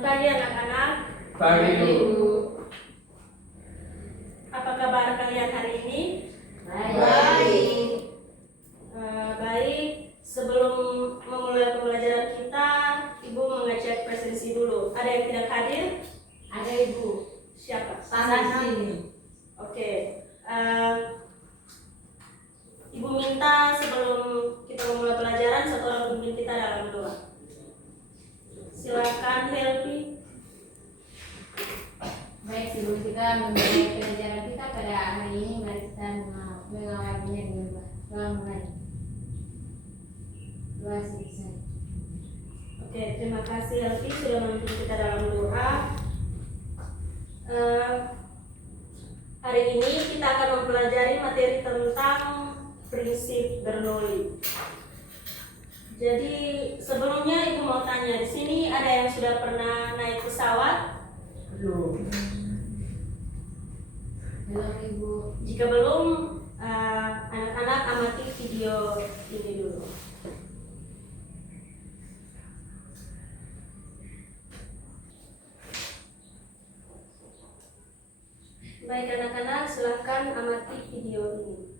Selamat pagi anak-anak. Pagi Bu. Apa kabar kalian hari ini? Baik. Baik. Sebelum memulai pembelajaran kita, Ibu mengecek presensi dulu. Ada yang tidak hadir? Ada Ibu. Siapa? Sani. Oke. Ibu minta sebelum kita memulai pelajaran, satu orang pemimpin kita dalam doa. Silakan Helpi. Baik, sebelum kita memulai pelajaran kita pada hari ini, mari kita mengawalinya dengan doa mulai. Doa selesai. Oke, terima kasih Helpi sudah memimpin kita dalam doa. Hari ini kita akan mempelajari materi tentang prinsip Bernoulli. Jadi sebelumnya Ibu mau tanya, di sini ada yang sudah pernah naik pesawat? Belum. Belum Ibu. Jika belum, anak-anak amati video ini dulu. Baik anak-anak, silahkan amati video ini.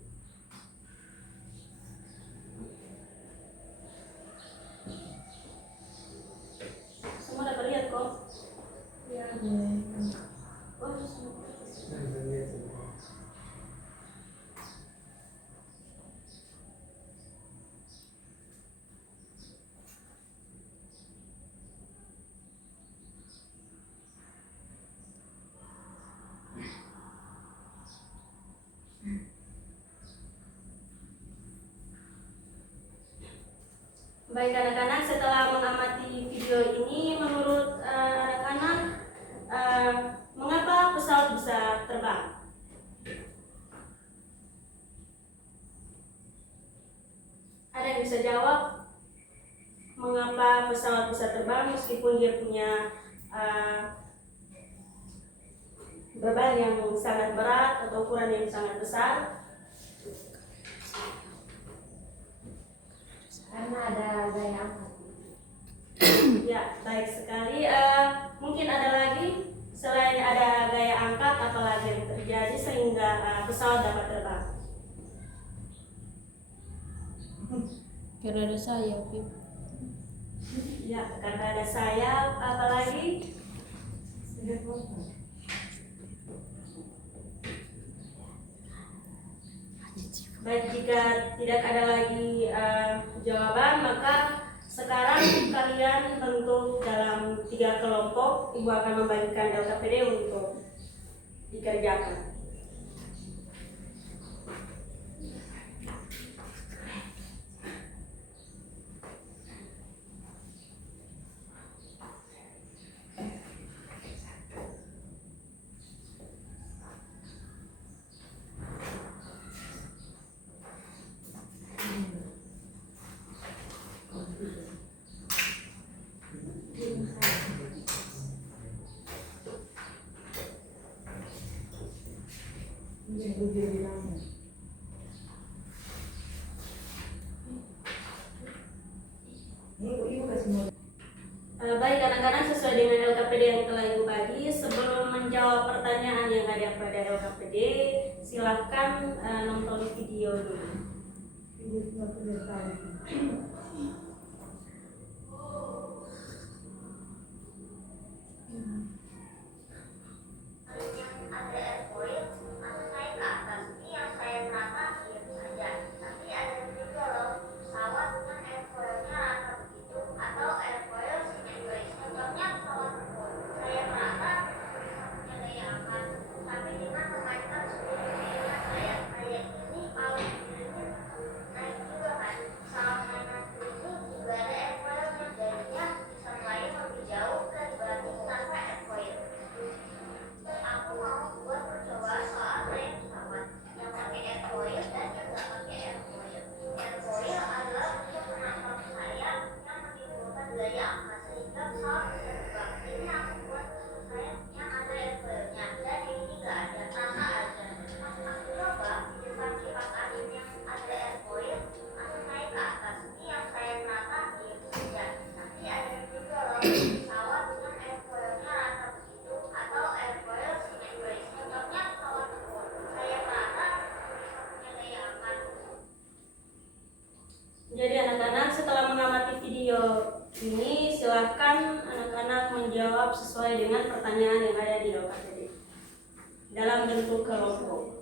Semua dapat lihat kok? Ya. Oh, semua. Baik anak-anak, setelah mengamati video ini, menurut anak-anak, mengapa pesawat bisa terbang? Ada yang bisa jawab? Mengapa pesawat bisa terbang meskipun dia punya beban yang sangat berat atau ukuran yang sangat besar? Karena ada gaya angkat. Ya, baik sekali. Mungkin ada lagi selain ada gaya angkat, apalagi yang terjadi sehingga pesawat dapat terbang? Karena ada sayap. Ya, karena ada sayap, apalagi? Baik, jika tidak ada lagi jawaban, maka sekarang kalian bentuk dalam 3 kelompok. Ibu akan membagikan LKPD untuk dikerjakan. Baik anak-anak, sesuai dengan LKPD yang telah Ibu bagi, sebelum menjawab pertanyaan yang ada pada LKPD, silahkan nonton video dulu. Ini silakan anak-anak menjawab sesuai dengan pertanyaan yang ada di LKPD dalam bentuk kelompok.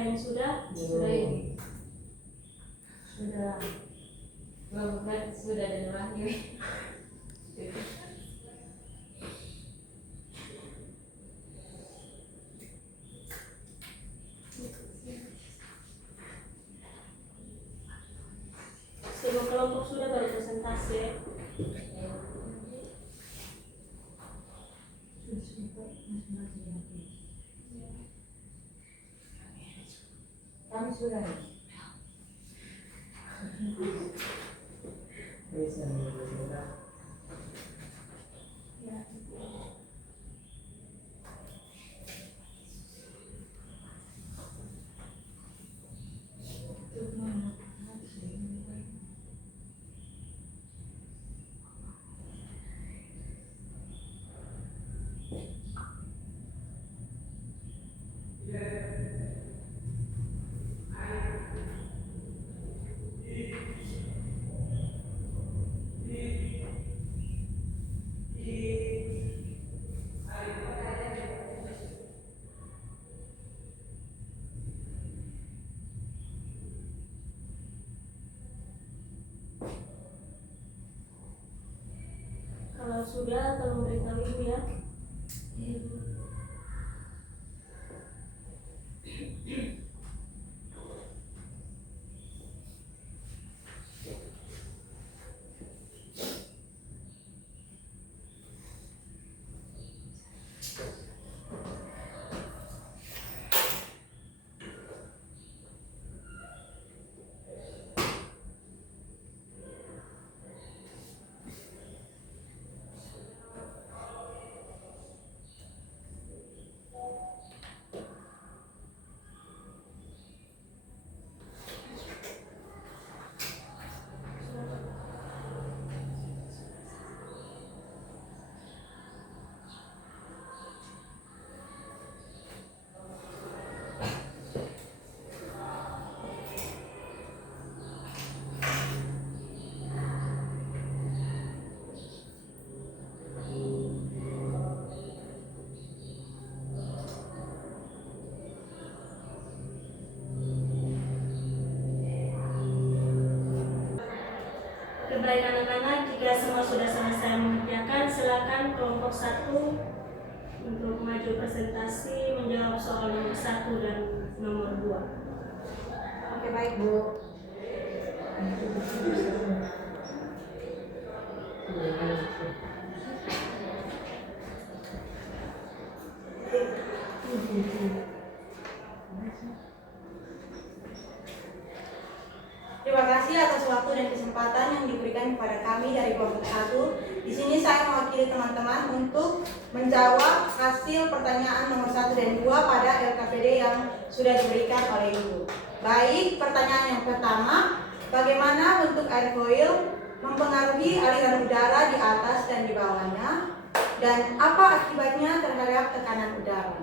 yang sudah? Sudah ini. Sudah. Bukan sudah dan wahyu. Semua kelompok sudah berpresentasi ya. Kami sudah. Bisa. Kalau sudah, tolong beritahu ibu ya. Baik anak-anak, jika semua sudah selesai mengerjakan, silakan kelompok 1 untuk maju presentasi menjawab soal nomor 1 dan nomor 2. Oke, baik Bu. Terima kasih atas waktu dan kesempatan yang diberikan kepada kami dari kelompok 1. Di sini saya mewakili teman-teman untuk menjawab hasil pertanyaan nomor 1 dan 2 pada LKPD yang sudah diberikan oleh Ibu. Baik, pertanyaan yang pertama, bagaimana bentuk airfoil mempengaruhi aliran udara di atas dan di bawahnya, dan apa akibatnya terhadap tekanan udara?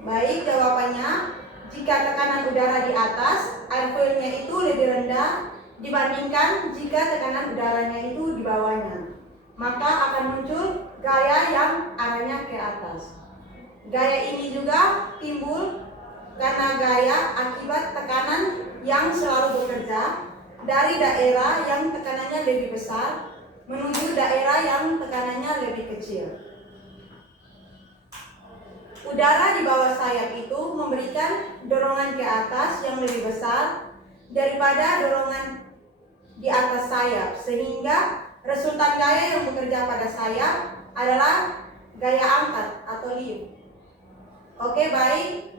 Baik, jawabannya, jika tekanan udara di atas, airfoilnya itu lebih rendah dibandingkan jika tekanan udaranya itu di bawahnya, maka akan muncul gaya yang arahnya ke atas. Gaya ini juga timbul karena gaya akibat tekanan yang selalu bekerja dari daerah yang tekanannya lebih besar menuju daerah yang tekanannya lebih kecil. Udara di bawah sayap itu memberikan dorongan ke atas yang lebih besar daripada dorongan di atas sayap, sehingga resultan gaya yang bekerja pada sayap adalah gaya angkat atau lift. Oke, baik.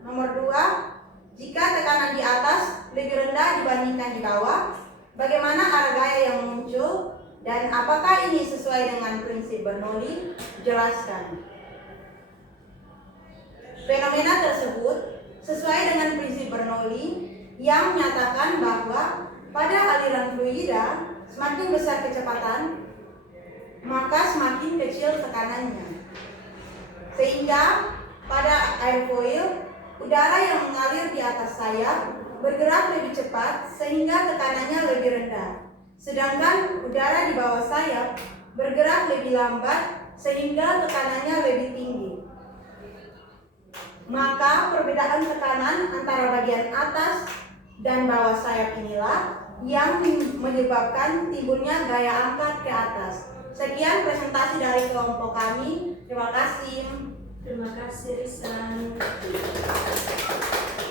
Nomor 2, jika tekanan di atas lebih rendah dibandingkan di bawah, bagaimana arah gaya yang muncul dan apakah ini sesuai dengan prinsip Bernoulli? Jelaskan. Fenomena tersebut sesuai dengan prinsip Bernoulli yang menyatakan bahwa pada aliran fluida semakin besar kecepatan, maka semakin kecil tekanannya. Sehingga pada airfoil, udara yang mengalir di atas sayap bergerak lebih cepat sehingga tekanannya lebih rendah. Sedangkan udara di bawah sayap bergerak lebih lambat sehingga tekanannya lebih tinggi. Maka perbedaan tekanan antara bagian atas dan bawah sayap inilah yang menyebabkan timbulnya gaya angkat ke atas. Sekian presentasi dari kelompok kami. Terima kasih. Terima kasih Risan.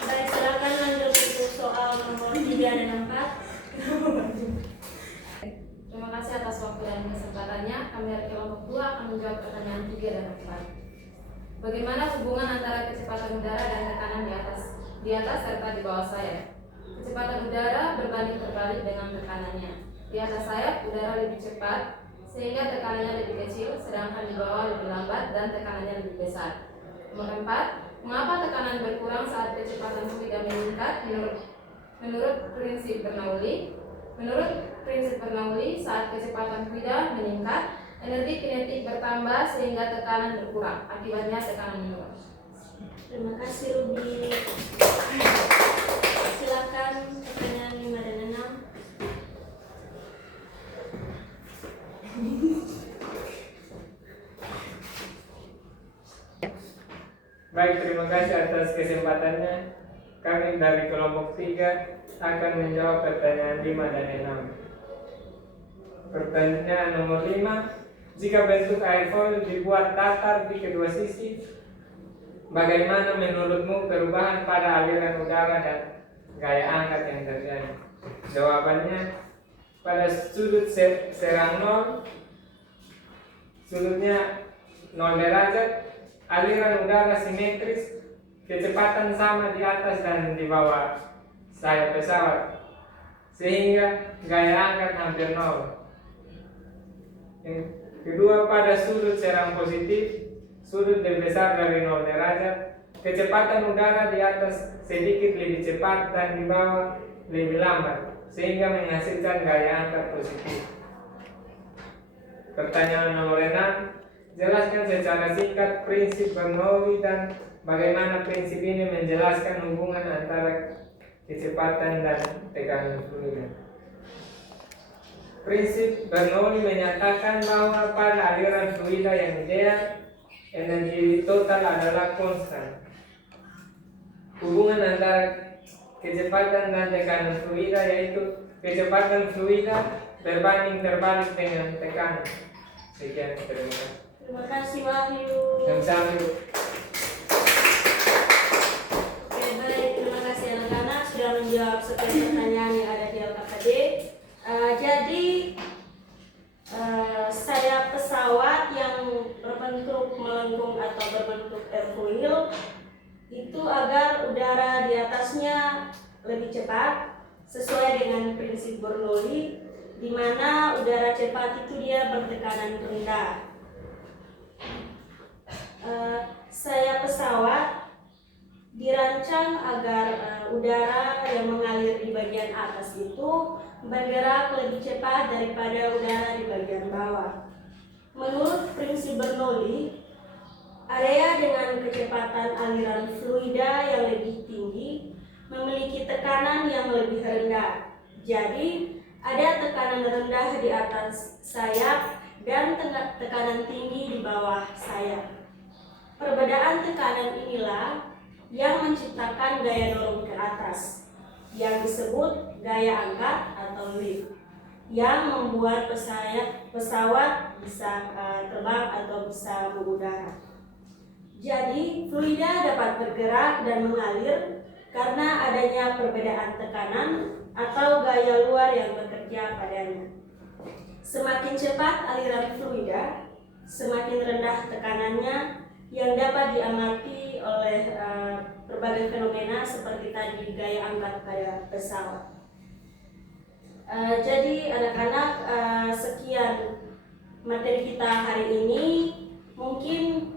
Baik, silakan lanjut untuk soal nomor 3 dan 4. Terima kasih atas waktu dan kesempatannya. Kami dari kelompok 2 akan menjawab pertanyaan 3 dan 4. Bagaimana hubungan antara kecepatan udara dan tekanan di atas serta di bawah sayap? Kecepatan udara berbanding terbalik dengan tekanannya. Di atas sayap udara lebih cepat sehingga tekanannya lebih kecil, sedangkan di bawah lebih lambat dan tekanannya lebih besar. Nomor 4, mengapa tekanan berkurang saat kecepatan fluida meningkat menurut prinsip Bernoulli? Menurut prinsip Bernoulli, saat kecepatan fluida meningkat, energi kinetik bertambah sehingga tekanan berkurang. Akibatnya tekanan menurun. Terima kasih Ruby. Silakan pertanyaan 5 dan 6. Baik, terima kasih atas kesempatannya. Kami dari kelompok 3 akan menjawab pertanyaan 5 dan 6. Pertanyaan nomor 5, jika bentuk airfoil dibuat datar di kedua sisi, bagaimana menurutmu perubahan pada aliran udara dan gaya angkat yang terjadi? Jawabannya, pada sudut serang 0, sudutnya 0 derajat, aliran udara simetris, kecepatan sama di atas dan di bawah sayap pesawat, sehingga gaya angkat hampir 0. Yang kedua, pada sudut serang positif, sudut lebih besar dari 0 derajat, kecepatan udara di atas sedikit lebih cepat dan di bawah lebih lambat, sehingga menghasilkan gaya angkat positif. Pertanyaan nomor 6, jelaskan secara singkat prinsip Bernoulli dan bagaimana prinsip ini menjelaskan hubungan antara kecepatan dan tekanan fluida. Prinsip Bernoulli menyatakan bahwa pada aliran fluida yang ideal, energi total adalah konstan. Hubungan antara kecepatan dan tekanan fluida yaitu kecepatan fluida berbanding terbalik dengan tekanan. Sekian, terima kasih. Terima kasih Wahyu. Sama-sama, Ibu. Oke, baik, terima kasih anak-anak sudah menjawab setiap pertanyaan yang ada di LKPD. Sayap pesawat yang berbentuk melengkung atau berbentuk airfoil itu agar udara di atasnya lebih cepat sesuai dengan prinsip Bernoulli, di mana udara cepat itu dia bertekanan rendah. Sayap pesawat dirancang agar udara yang mengalir di bagian atas itu bergerak lebih cepat daripada udara di bagian bawah. Menurut prinsip Bernoulli, area dengan kecepatan aliran fluida yang lebih tinggi memiliki tekanan yang lebih rendah. Jadi, ada tekanan rendah di atas sayap dan tekanan tinggi di bawah sayap. Perbedaan tekanan inilah yang menciptakan gaya dorong ke atas, yang disebut gaya angkat atau lift, yang membuat pesawat bisa terbang atau bisa mengudara. Jadi, fluida dapat bergerak dan mengalir karena adanya perbedaan tekanan atau gaya luar yang bekerja padanya. Semakin cepat aliran fluida, semakin rendah tekanannya, yang dapat diamati oleh berbagai fenomena seperti tadi gaya angkat pada pesawat. Jadi anak-anak, sekian materi kita hari ini. Mungkin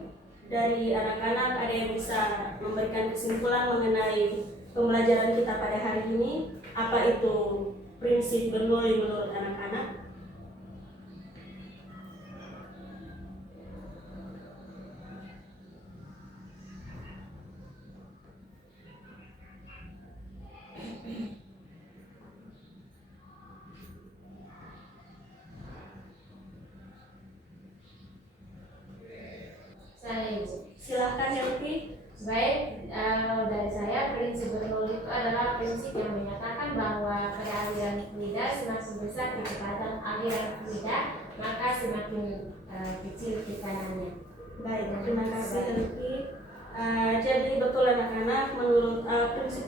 dari anak-anak ada yang bisa memberikan kesimpulan mengenai pembelajaran kita pada hari ini. Apa itu prinsip Bernoulli menurut anak-anak? Saya Ibu. Silahkan Helvi. Baik, kecepatan aliran fluida, maka semakin kecil tekanannya. Baik, terima kasih Elvi. Jadi betul anak-anak, menurut prinsip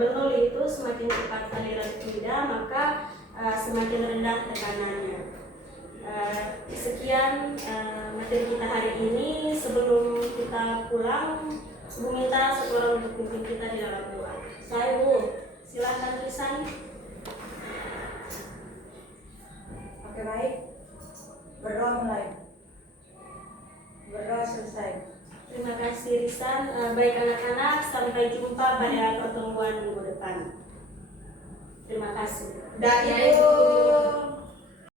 Bernoulli itu semakin cepat aliran fluida maka semakin rendah tekanannya. Sekian materi kita hari ini. Sebelum kita pulang, Bu minta seorang untuk pimpin kita di dalam doa. Saya Bu, silahkan Risan. Oke, baik. Berdoa mulai. Berdoa selesai. Terima kasih Risan. Baik anak-anak, sampai jumpa pada pertemuan minggu depan. Terima kasih. Dah Ibu.